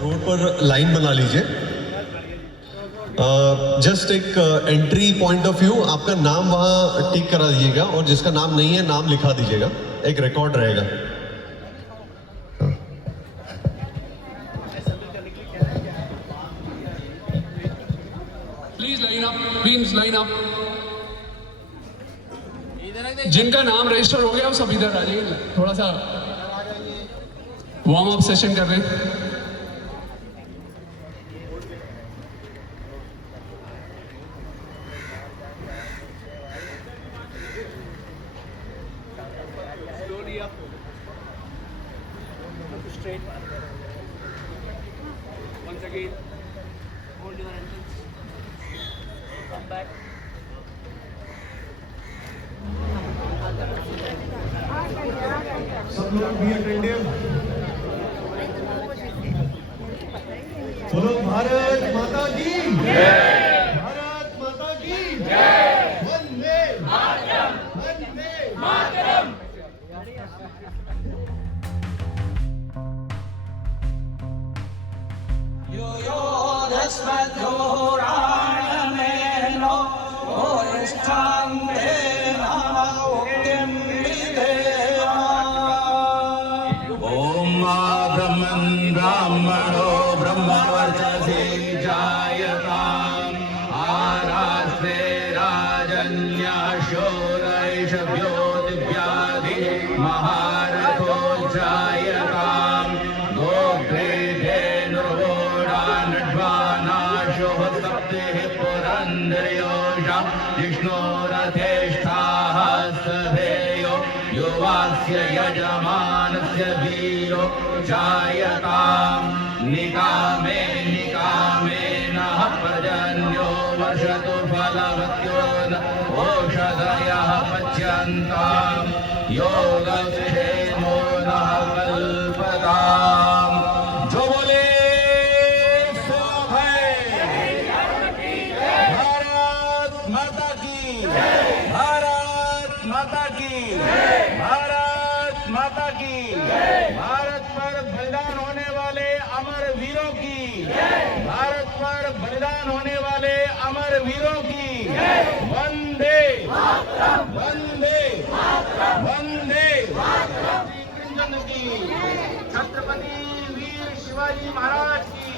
Road पर line बना लीजिए। जस्ट एक एंट्री पॉइंट ऑफ व्यू, आपका नाम वहाँ टिक करा दीजिएगा और जिसका नाम नहीं है नाम लिखा दीजिएगा, एक रिकॉर्ड रहेगा। Please line up, please line up. जिनका नाम रजिस्टर हो गया वो सब इधर आ जाइए, थोड़ा सा वार्म अप सेशन कर रहे हैं। Straight. Once again, hold your ankles. Come back. सब लोग भी अटेंडिव। बोलो भारत माता की जय। भारत माता की जय। वंदे मातरम। वंदे मातरम। यो यो धस्मधोराणमेनो भूयिष्ठाङ्गेन उक्तिं विधेया। ॐ ब्रह्मन् ब्राह्मणो ब्रह्मवर्चसे जायताम् आरास्ते राजन्याशोरैषभ्यो दिव्याधि महारथो जायताम् गोत्रे पुरन्दर्योषा विष्णोरथेष्ठाः सभेयो युवास्य यजमानस्य वीरो जायताम् निकामे निकामेनः पर्जन्यो वर्षतु फलवत्यो न ओषधयः पच्यन्ताम् योगक्षेमो नः कल्पताम्। जो बोले माता की भारत माता की भारत माता की भारत पर बलिदान होने वाले अमर वीरों की भारत पर बलिदान होने वाले अमर वीरों की वंदे वंदे वंदे कृष्ण की छत्रपति वीर शिवाजी महाराज की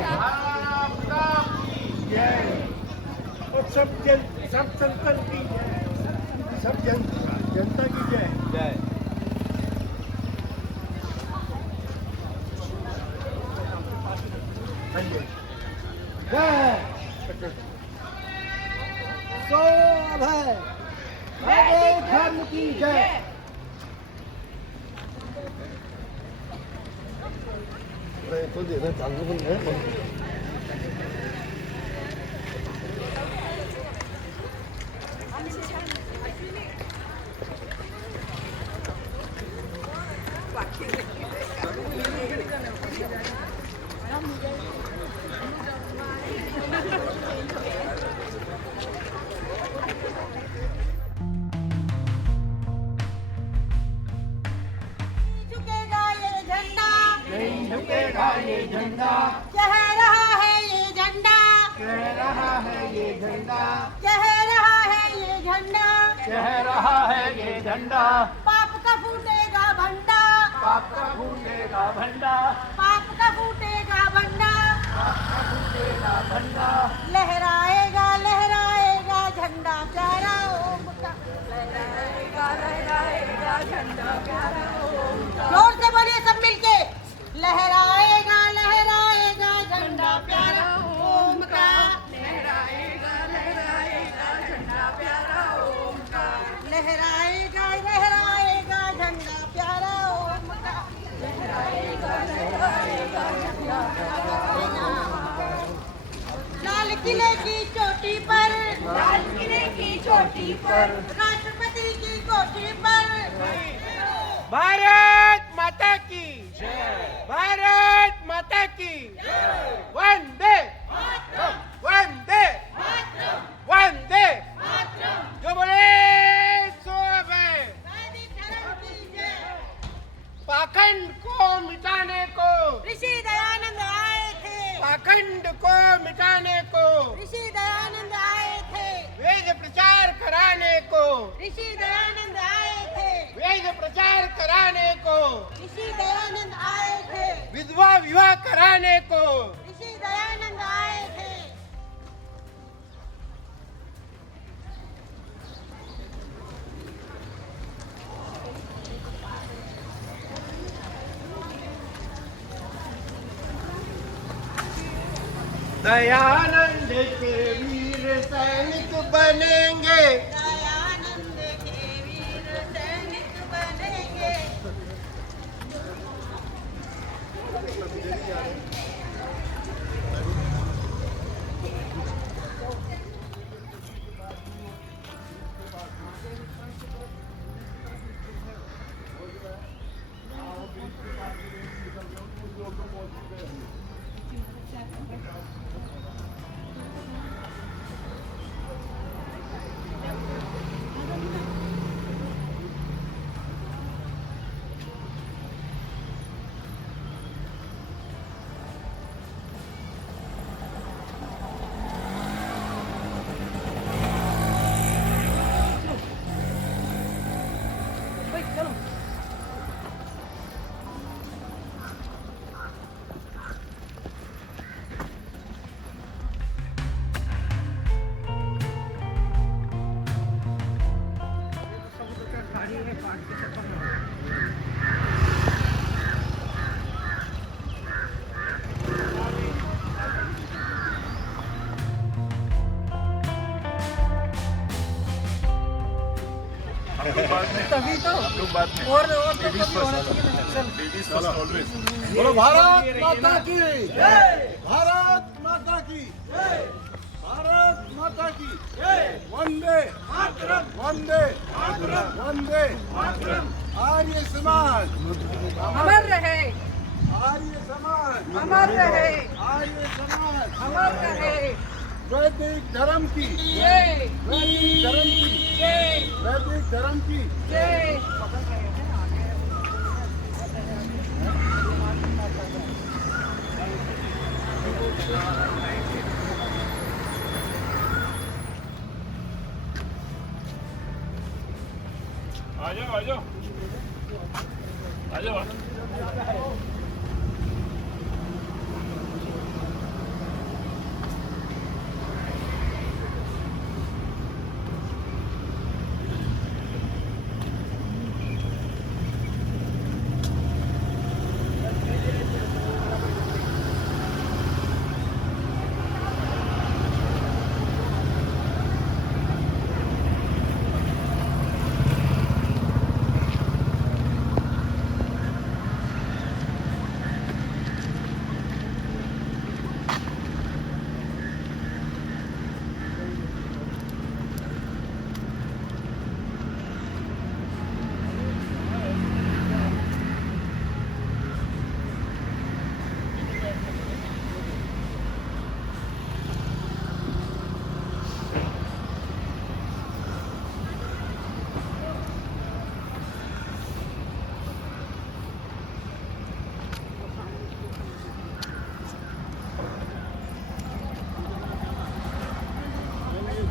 महाराणा प्रताप की जय। और सब संतन की जय। सब जनता की जय। जय। जय। सो अभय अभय धर्म की जय। तो देना चालू बन है। झुकेगा ये झंडा, कह रहा है ये झंडा, कह रहा है ये झंडा, कह रहा है ये झंडा, कह रहा है ये झंडा। पाप का फूटेगा भंडा, पाप का फूटेगा भंडा, पाप का फूटेगा भंडा, पाप का फूटेगा भंडा। लहराएगा लहराएगा झंडा प्यारा ओम का, लहराएगा लहराएगा झंडा प्यारा ओम का। जोर से बोलिए सब मिलके, लहराएगा लहराएगा झंडा प्यारा ओम का, लहराएगा लहराएगा झंडा प्यारा ओम का, लहराएगा लहराएगा झंडा प्यारा ओम का, लहराएगा लहराएगा झंडा प्यारा ओम का। लाल किले की चोटी पर, लाल किले की चोटी पर, राष्ट्रपति की कोठी पर, भारत माता की जय। भारत माता की वंदे वंदे वंदे। जो बोले सो अभय। पाखंड को मिटाने को ऋषि दयानंद ऋषि दयानंद आए थे, वेद प्रचार कराने को, ऋषि दयानंद आए थे, विधवा विवाह कराने को, ऋषि दयानंद आए थे। दयानंद के वीर सैनिक बनेंगे, दयानंद के वीर सैनिक बनेंगे। तभी तो और तो कभी होना चाहिए। बोलो भारत माता की जय, भारत माता की जय, भारत माता की जय। वंदे मातरम, वंदे मातरम, वंदे मातरम। आर्य समाज अमर रहे, आर्य समाज अमर रहे, आर्य समाज अमर रहे। वैदिक धर्म की जय, वैदिक धर्म की जय, वैदिक धर्म की जय। आ जाओ आ जाओ आ जाओ।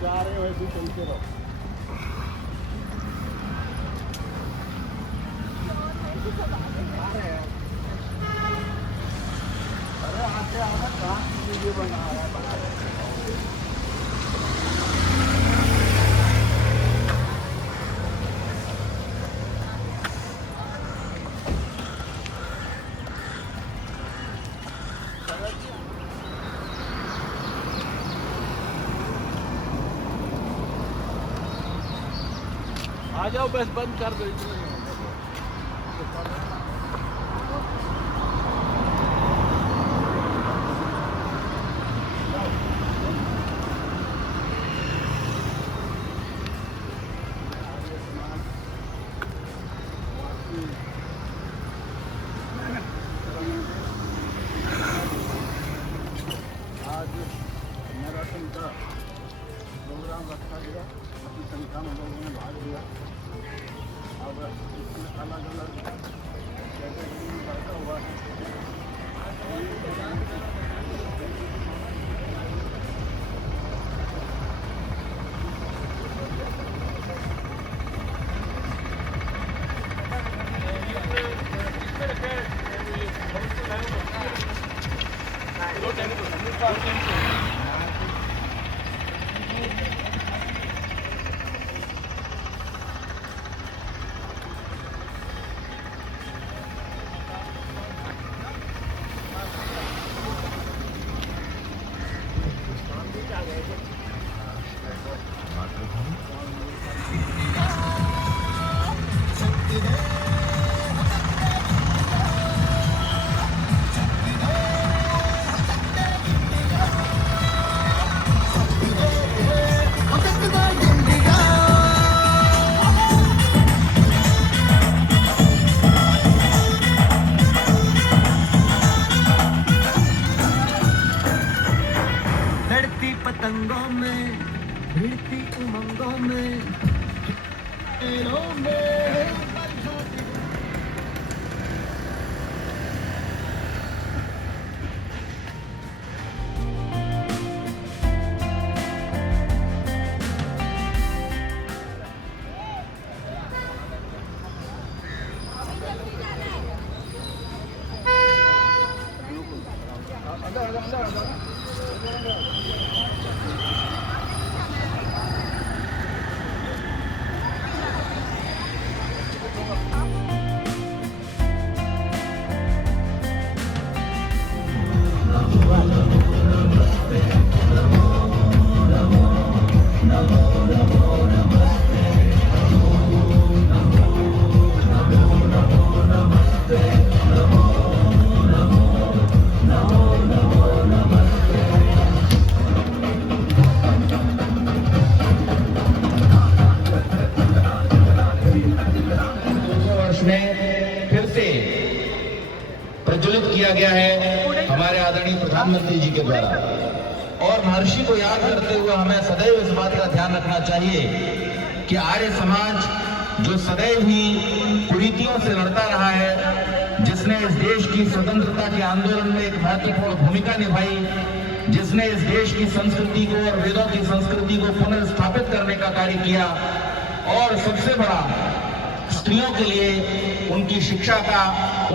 जा रहे हो ऐसे चलते रहो। अरे आते आना कहाँ वीडियो बना रहा है, बना रहा है। आ जाओ बस बंद कर दो इतना ही होगा। आज मैराथन का प्रोग्राम रखा गया, अपनी संख्या में लोगों ने भाग लिया। अब इसमें अलग अलग कैटेगरी में बैठा हुआ है। प्रीति उमंगों में खेलों में प्रज्वलित किया गया है हमारे आदरणीय प्रधानमंत्री जी के द्वारा। और महर्षि को याद करते हुए हमें सदैव इस बात का ध्यान रखना चाहिए कि आर्य समाज जो सदैव ही कुरीतियों से लड़ता रहा है, जिसने इस देश की स्वतंत्रता के आंदोलन में एक महत्वपूर्ण भूमिका निभाई, जिसने इस देश की संस्कृति को और वेदों की संस्कृति को पुनर्स्थापित करने का कार्य किया, और सबसे बड़ा स्त्रियों के लिए उनकी शिक्षा का,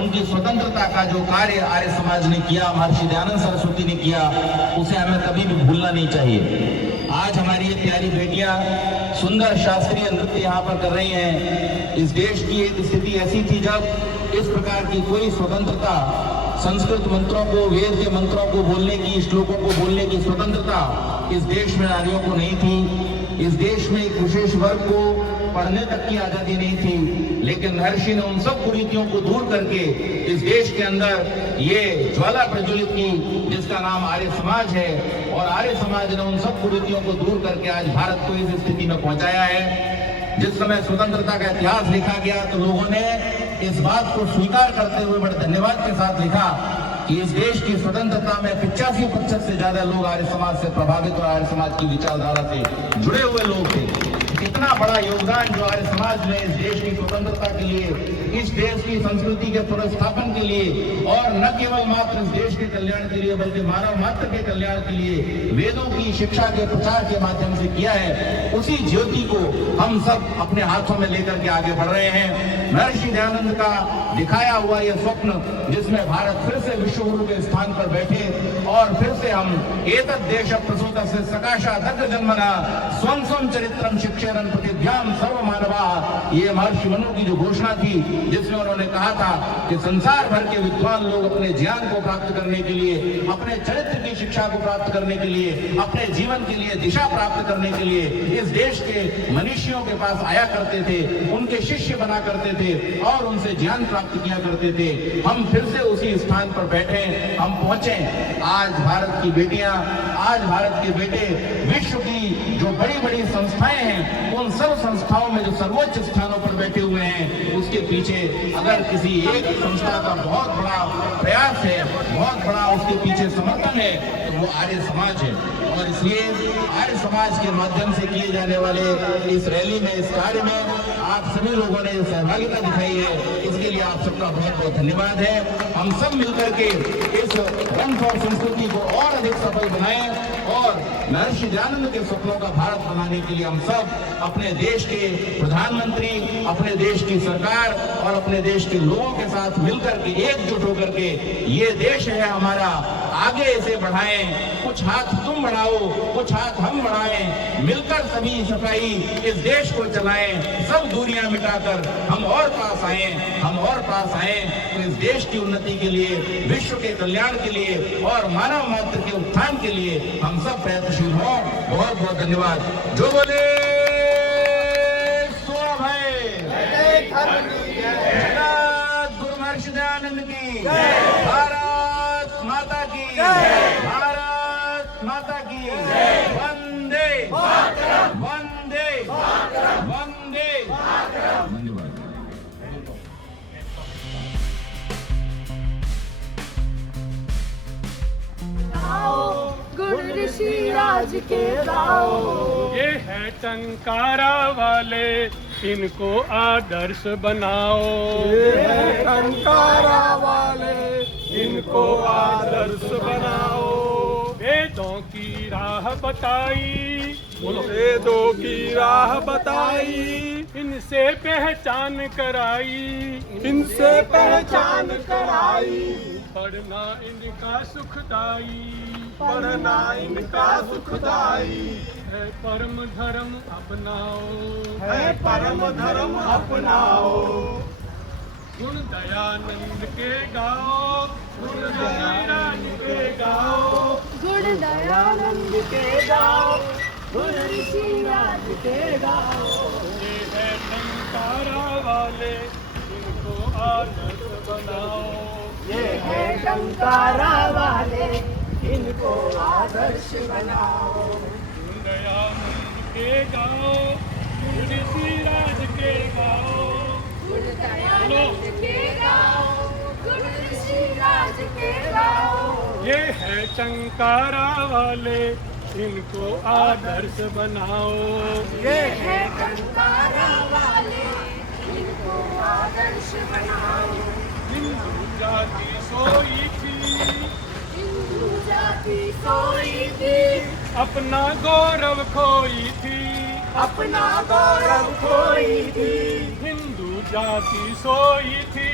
उनकी स्वतंत्रता का जो कार्य आर्य समाज ने किया, महर्षि दयानंद सरस्वती ने किया, उसे हमें कभी भी भूलना नहीं चाहिए। आज हमारी ये प्यारी बेटियां सुंदर शास्त्रीय नृत्य यहाँ पर कर रही हैं। इस देश की एक स्थिति ऐसी थी जब इस प्रकार की कोई स्वतंत्रता, संस्कृत मंत्रों को, वेद के मंत्रों को बोलने की, श्लोकों को बोलने की स्वतंत्रता इस देश में नारियों को नहीं थी। इस देश में एक विशेष वर्ग को पढ़ने तक की आजादी नहीं थी, लेकिन महर्षि ने उन सब कुरीतियों को दूर करके इस देश के अंदर ये ज्वाला प्रज्वलित की, जिसका नाम आर्य समाज है। और आर्य समाज ने उन सब कुरीतियों को दूर करके आज भारत को इस स्थिति में पहुंचाया है। जिस समय स्वतंत्रता का इतिहास लिखा गया तो लोगों ने इस बात को स्वीकार करते हुए बड़े धन्यवाद के साथ लिखा कि इस देश की स्वतंत्रता में 85% से ज्यादा लोग आर्य समाज से प्रभावित और आर्य समाज की विचारधारा से जुड़े हुए लोग थे। कितना बड़ा योगदान जो आर्य समाज ने इस देश की स्वतंत्रता के लिए, इस देश की संस्कृति के पुनर्स्थापन के लिए, और न केवल मात्र इस देश के कल्याण के लिए बल्कि मानव मात्र के कल्याण के लिए वेदों की शिक्षा के प्रचार के माध्यम से किया है, उसी ज्योति को हम सब अपने हाथों में लेकर के आगे बढ़ रहे हैं। महर्षि दयानंद का दिखाया हुआ यह स्वप्न, जिसमें भारत फिर से विश्व गुरु के स्थान पर बैठे और फिर से हम एतद् देश प्रसूत से सकाशा दग्ध जन्मना स्वं स्वं चरित्रम शिक्षरन प्रतिभ्याम सर्व मानवा, ये महर्षि मनु की जो घोषणा थी, जिसमें उन्होंने कहा था कि संसार भर के विद्वान लोग अपने ज्ञान को प्राप्त करने के लिए, अपने चरित्र की शिक्षा को प्राप्त करने के लिए, अपने जीवन के लिए दिशा प्राप्त करने के लिए इस देश के मनीषियों के पास आया करते थे, उनके शिष्य बना करते थे और उनसे ज्ञान प्राप्त किया करते थे। हम फिर से उसी स्थान पर बैठे, हम पहुंचे। आज भारत की बेटियां, आज भारत के बेटे विश्व की जो बड़ी बड़ी संस्थाएं हैं, उन सब संस्थाओं में जो सर्वोच्च स्थानों पर बैठे हुए हैं, उसके पीछे अगर किसी एक संस्था का बहुत बड़ा प्रयास है, बहुत बड़ा उसके पीछे समर्थन है, तो वो आर्य समाज है। और इसलिए आर्य समाज के माध्यम से किए जाने वाले इस रैली में, इस कार्य में आप सभी लोगों ने सहभागिता दिखाई है, इसके लिए आप सबका बहुत बहुत धन्यवाद है। हम सब मिलकर के इस रन फॉर संस्कृति को और अधिक सफल बनाएं और महर्षि दयानंद के सपनों का भारत बनाने के लिए हम सब अपने देश के प्रधानमंत्री, अपने देश की सरकार और अपने देश के लोगों के साथ मिलकर के, एकजुट होकर के ये देश है हमारा, आगे इसे बढ़ाएं। कुछ हाथ तुम बढ़ाओ, कुछ हाथ हम बढ़ाएं, मिलकर सभी सफाई इस देश को चलाएं, सब दूरियां मिटाकर हम और पास आए, हम और पास आए तो इस देश की उन्नति के लिए, विश्व के कल्याण के लिए और मानव मात्र के उत्थान के लिए हम सब प्रयत्नशील हों। बहुत बहुत धन्यवाद। जो बोले सो भय, गुरु महर्षि दयानंद की, भारत माता की, भारत माता की, वंदे वंदे वंदे। धन्यवाद। गुरु ऋषि राज के गाओ, ये टंकारा वाले, इनको आदर्श बनाओ। ये है टंकारा वाले, इनको आदर्श बनाओ। वेदों की राह बताई, वेदों की राह बताई, इनसे पहचान कराई, इनसे पहचान कराई। पढ़ना इनका सुखदाई, पढ़ना इनका सुखदाई। है परम धर्म अपनाओ, है परम धर्म अपनाओ। गुण दयानंद के गाओ, गुण दयानंद के गाओ, गुण दयानंद के गाओ, गुण ऋषिराज के गाओ। ये है टंकारा वाले, इनको आदर्श बनाओ। ये है टंकारा वाले, इनको आदर्श बनाओ। गुण दयानंद के गाओ, गुण ऋषिराज के गाओ, गुण दयानंद के गाओ, गुण ऋषिराज के गाओ। ये है टंकारा वाले, इनको आदर्श बनाओ। ये है टंकारा वाले, इनको आदर्श बनाओ। हिंदू जाति सोई थी, हिंदू जाति सोई थी, अपना गौरव खोई थी, अपना गौरव खोई थी। हिंदू जाति सोई थी,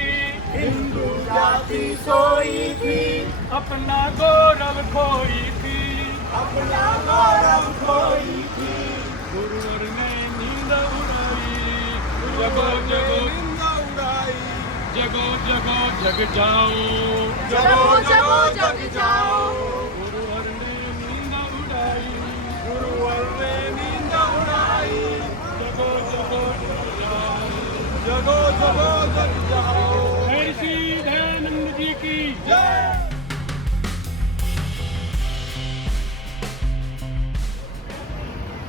हिंदू जाति सोई थी, अपना गौरव खोई थी, अपना गौरव खोई थी। गुरुवर ने नींद उड़ाई, जगो जगो नींद उड़ाई, जगो जगो जग जाओ, जगो जगो जग जाओ। गुरुवर ने नींद उड़ाई, गुरुवर ने नींद उड़ाई। जगो जगो जग जाओ। जगो जगो जग जाओ। महर्षि दयानंद जी की जय।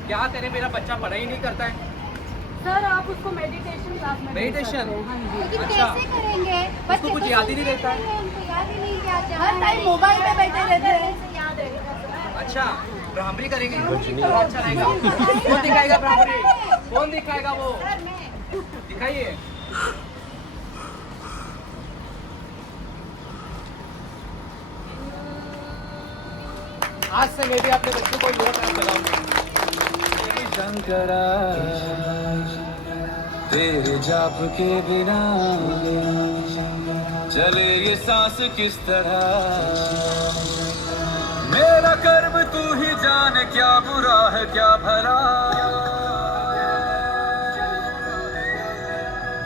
क्या करें, मेरा बच्चा पढ़ाई नहीं करता है। सर आप उसको मेडिटेशन क्लास में भेज मेडिटेशन? सकते हैं। हाँ जी। लेकिन अच्छा। कैसे करेंगे? उसको कुछ याद ही नहीं रहता है। उनको याद ही नहीं क्या हर टाइम मोबाइल पे बैठे रहते हैं। याद रहेगा। अच्छा, ब्राह्मणी करेंगे, तो अच्छा रहेगा। कौन दिखाएगा ब्राह्मणी? कौन दिखाएगा वो? दिखाइए। आज से मैं भी अपने बच्चों को योगा क्लास लगाऊंगा। शंकरा तेरे जाप के बिना चले ये सांस किस तरह। मेरा कर्म तू ही जाने, क्या बुरा है क्या भला।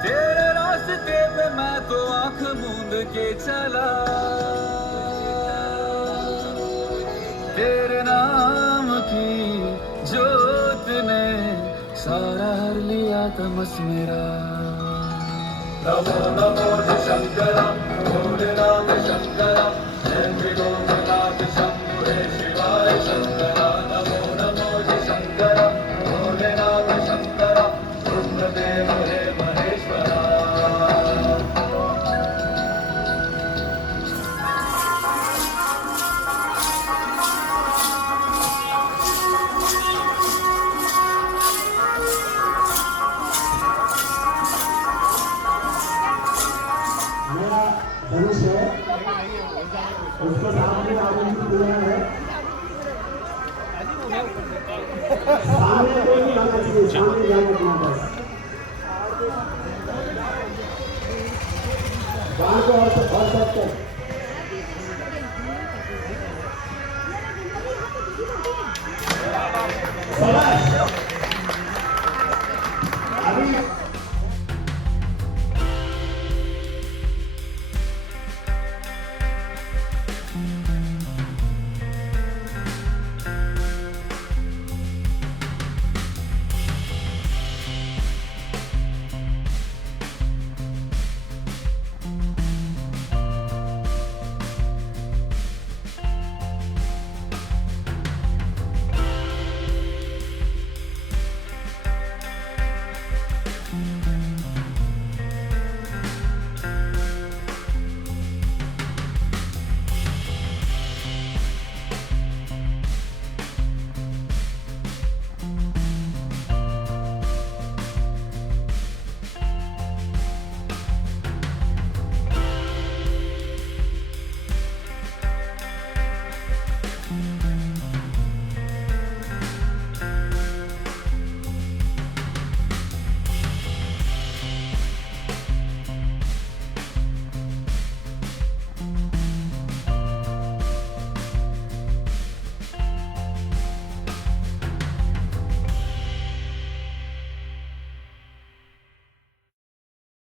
तेरे रास्ते पे मैं तो आंख मूंद के चला। तेरे नाम की जोत ने सारा हर लिया तमस मेरा। नमो नमो शंकरा, भोलेनाथ शंकरा, जय गोपनाथ शंभुरे शिवाय शंकरा। नमो नमो शंकरा, भोलेनाथ शंकरा, ब्रह्मदेव हे महेश्वरा। धनुष है, उसको सामने आमंत्रित किया है। सामने कोई नहीं जाना चाहिए, सामने जाना चाहिए बस। वहाँ को और सकते हैं। अभी